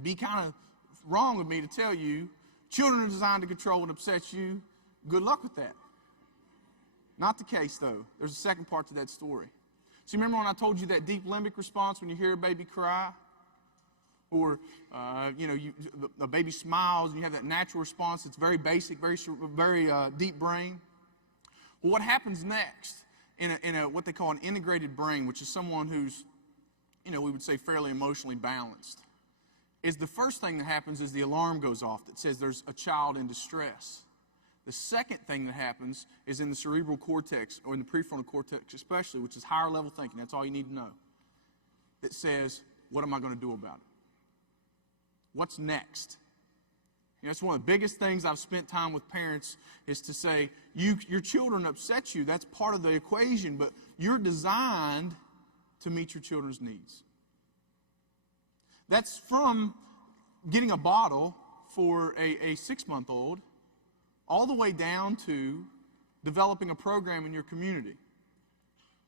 It'd be kind of wrong of me to tell you, children are designed to control and upset you. Good luck with that. Not the case, though. There's a second part to that story. So you remember when I told you that deep limbic response when you hear a baby cry? Or, a baby smiles and you have that natural response. It's very basic, very deep brain. Well, what happens next in what they call an integrated brain, which is someone who's, we would say fairly emotionally balanced, is the first thing that happens is the alarm goes off that says there's a child in distress. The second thing that happens is in the cerebral cortex, or in the prefrontal cortex especially, which is higher level thinking, that's all you need to know, that says, what am I going to do about it? What's next? It's one of the biggest things I've spent time with parents is to say, your children upset you. That's part of the equation, but you're designed to meet your children's needs. That's from getting a bottle for a 6-month-old all the way down to developing a program in your community.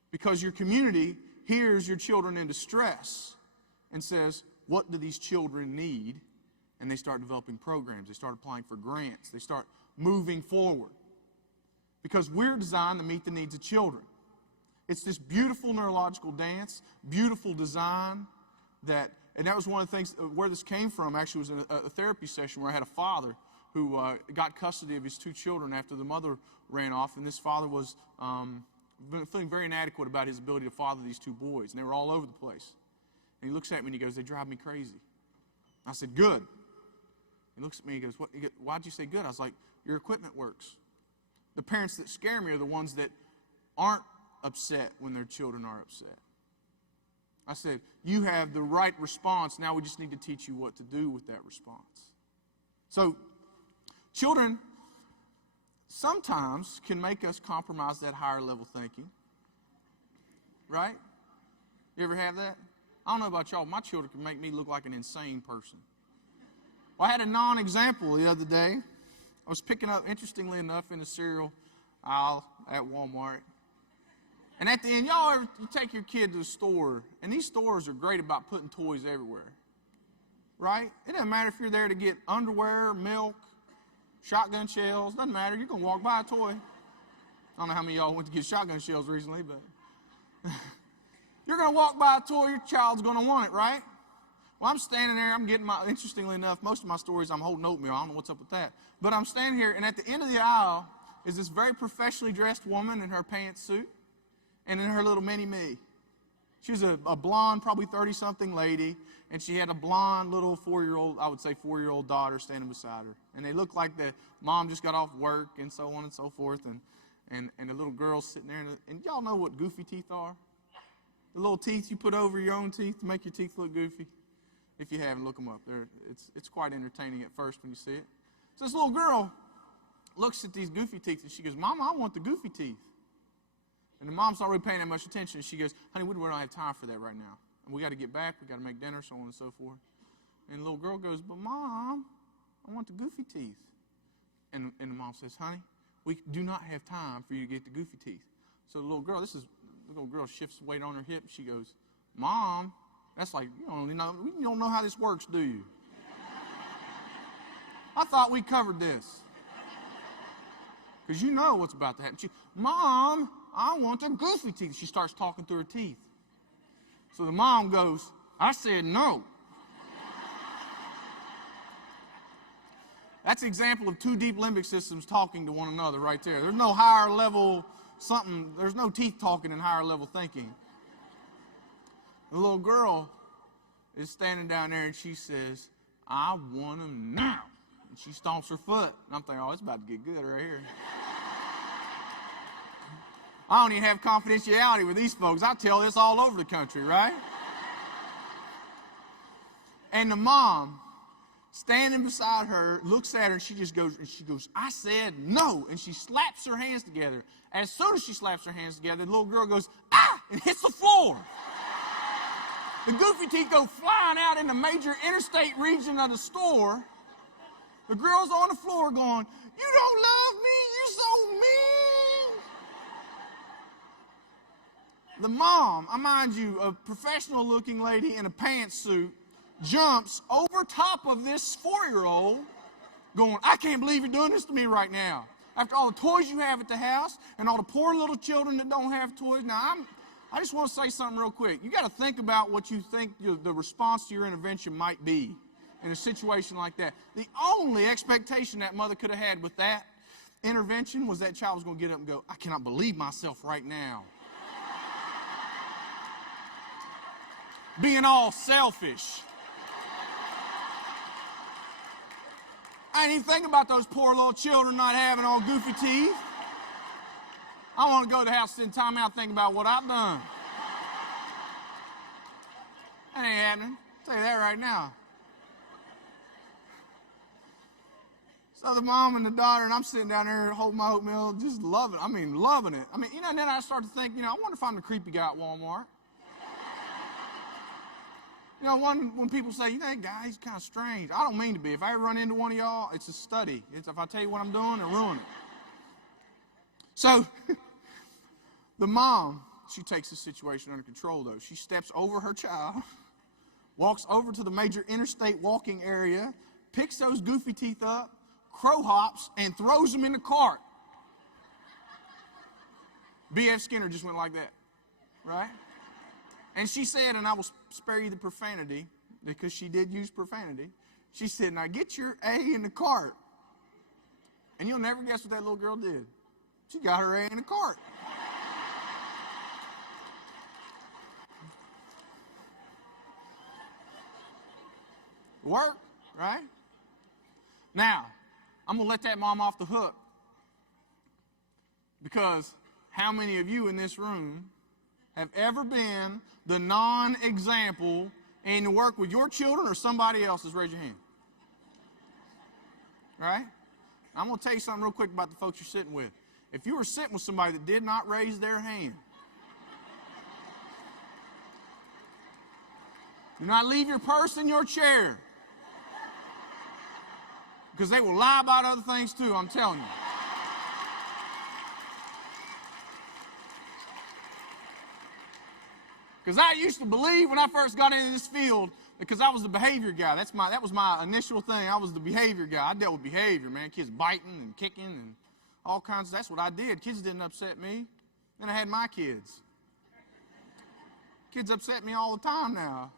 Because your community hears your children in distress and says, what do these children need? And they start developing programs. They start applying for grants. They start moving forward. Because we're designed to meet the needs of children. It's this beautiful neurological dance, beautiful design and that was one of the things where this came from. Actually, was a therapy session where I had a father who got custody of his 2 children after the mother ran off, and this father was feeling very inadequate about his ability to father these 2 boys, and they were all over the place. And he looks at me and he goes, they drive me crazy. I said, good. He looks at me and he goes, what? Why'd you say good? I was like, your equipment works. The parents that scare me are the ones that aren't upset when their children are upset. I said, you have the right response. Now we just need to teach you what to do with that response. So, children sometimes can make us compromise that higher level thinking. Right? You ever have that? I don't know about y'all. My children can make me look like an insane person. Well, I had a non-example the other day. I was picking up, interestingly enough, in the cereal aisle at Walmart. And at the end, you take your kid to the store, and these stores are great about putting toys everywhere. Right? It doesn't matter if you're there to get underwear, milk, shotgun shells. Doesn't matter. You're going to walk by a toy. I don't know how many of y'all went to get shotgun shells recently, but you're going to walk by a toy, your child's going to want it, right? Well, I'm standing there, I'm getting interestingly enough, most of my stories I'm holding oatmeal. I don't know what's up with that. But I'm standing here, and at the end of the aisle is this very professionally dressed woman in her pantsuit and in her little mini-me. She was a blonde, probably 30-something lady, and she had a blonde little 4-year-old, I would say 4-year-old daughter standing beside her. And they looked like the mom just got off work and so on and so forth, and the little girl's sitting there. And y'all know what goofy teeth are? The little teeth you put over your own teeth to make your teeth look goofy. If you haven't, look them up. It's quite entertaining at first when you see it. So this little girl looks at these goofy teeth and she goes, Mama, I want the goofy teeth. And the mom's not really paying that much attention. And she goes, honey, we don't have time for that right now. And we got to get back. We got to make dinner, so on and so forth. And the little girl goes, but Mom, I want the goofy teeth. And the mom says, honey, we do not have time for you to get the goofy teeth. So the little girl shifts weight on her hip. She goes, Mom, that's like, you don't know how this works, do you? I thought we covered this. Because you know what's about to happen. Mom, I want the goofy teeth. She starts talking through her teeth. So the mom goes, I said no. That's an example of 2 deep limbic systems talking to one another right there. There's no higher level something, there's no teeth talking in higher level thinking. The little girl is standing down there and she says, I want them now. And she stomps her foot. And I'm thinking, oh, it's about to get good right here. I don't even have confidentiality with these folks. I tell this all over the country, right? And the mom, standing beside her, looks at her and she goes, I said no. And she slaps her hands together. As soon as she slaps her hands together, the little girl goes, ah, and hits the floor. The goofy teeth go flying out in the major interstate region of the store. The girl's on the floor going, you don't love me, you're so mean. The mom, I mind you, a professional looking lady in a pantsuit, jumps over top of this 4-year-old going, I can't believe you're doing this to me right now. After all the toys you have at the house and all the poor little children that don't have toys. Now, I just want to say something real quick. You got to think about what you think the response to your intervention might be in a situation like that. The only expectation that mother could have had with that intervention was that child was going to get up and go, I cannot believe myself right now. Being all selfish. I didn't even think about those poor little children not having all goofy teeth. I want to go to the house and time out thinking about what I've done. That ain't happening. I'll tell you that right now. So the mom and the daughter, and I'm sitting down there holding my oatmeal, just loving it. Loving it. And then I start to think, I wonder if I'm the creepy guy at Walmart. When people say, that guy, he's kind of strange. I don't mean to be. If I ever run into one of y'all, it's a study. If I tell you what I'm doing, it'll ruin it. So, the mom, she takes the situation under control, though. She steps over her child, walks over to the major interstate walking area, picks those goofy teeth up, crow hops, and throws them in the cart. B.F. Skinner just went like that, right? And she said, and I will spare you the profanity, because she did use profanity. She said, now get your A in the cart. And you'll never guess what that little girl did. She got her A in the cart. Work, right? Now, I'm going to let that mom off the hook. Because how many of you in this room have ever been the non-example in to work with your children or somebody else's? Raise your hand. Right? I'm going to tell you something real quick about the folks you're sitting with. If you were sitting with somebody that did not raise their hand, do not leave your purse in your chair. Because they will lie about other things too, I'm telling you. Because I used to believe when I first got into this field, because I was the behavior guy. That was my initial thing. I was the behavior guy. I dealt with behavior, man. Kids biting and kicking and all kinds. That's what I did. Kids didn't upset me. Then I had my kids. Kids upset me all the time now.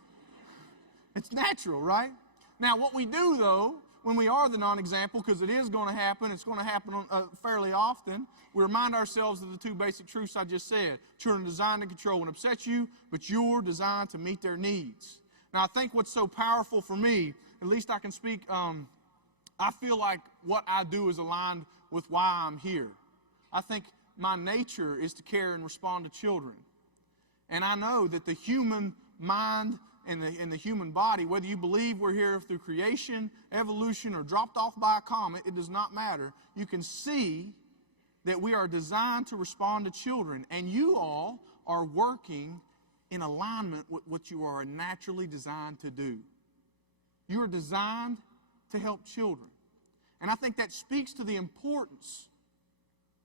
It's natural, right? Now, what we do, though, when we are the non-example, because it is going to happen, it's going to happen fairly often, we remind ourselves of the two basic truths I just said. Children are designed to control and upset you, but you're designed to meet their needs. Now, I think what's so powerful for me, at least I can speak, I feel like what I do is aligned with why I'm here. I think my nature is to care and respond to children. And I know that the human mind and the human body, whether you believe we're here through creation, evolution, or dropped off by a comet, it does not matter. You can see that we are designed to respond to children, and you all are working in alignment with what you are naturally designed to do. You are designed to help children. And I think that speaks to the importance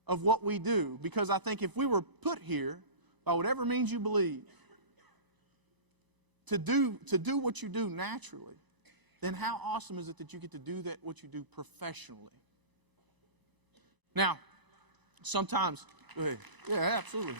of what we do, because I think if we were put here, by whatever means you believe, to do what you do naturally, then how awesome is it that you get to do that, what you do professionally? Now, sometimes, yeah, absolutely.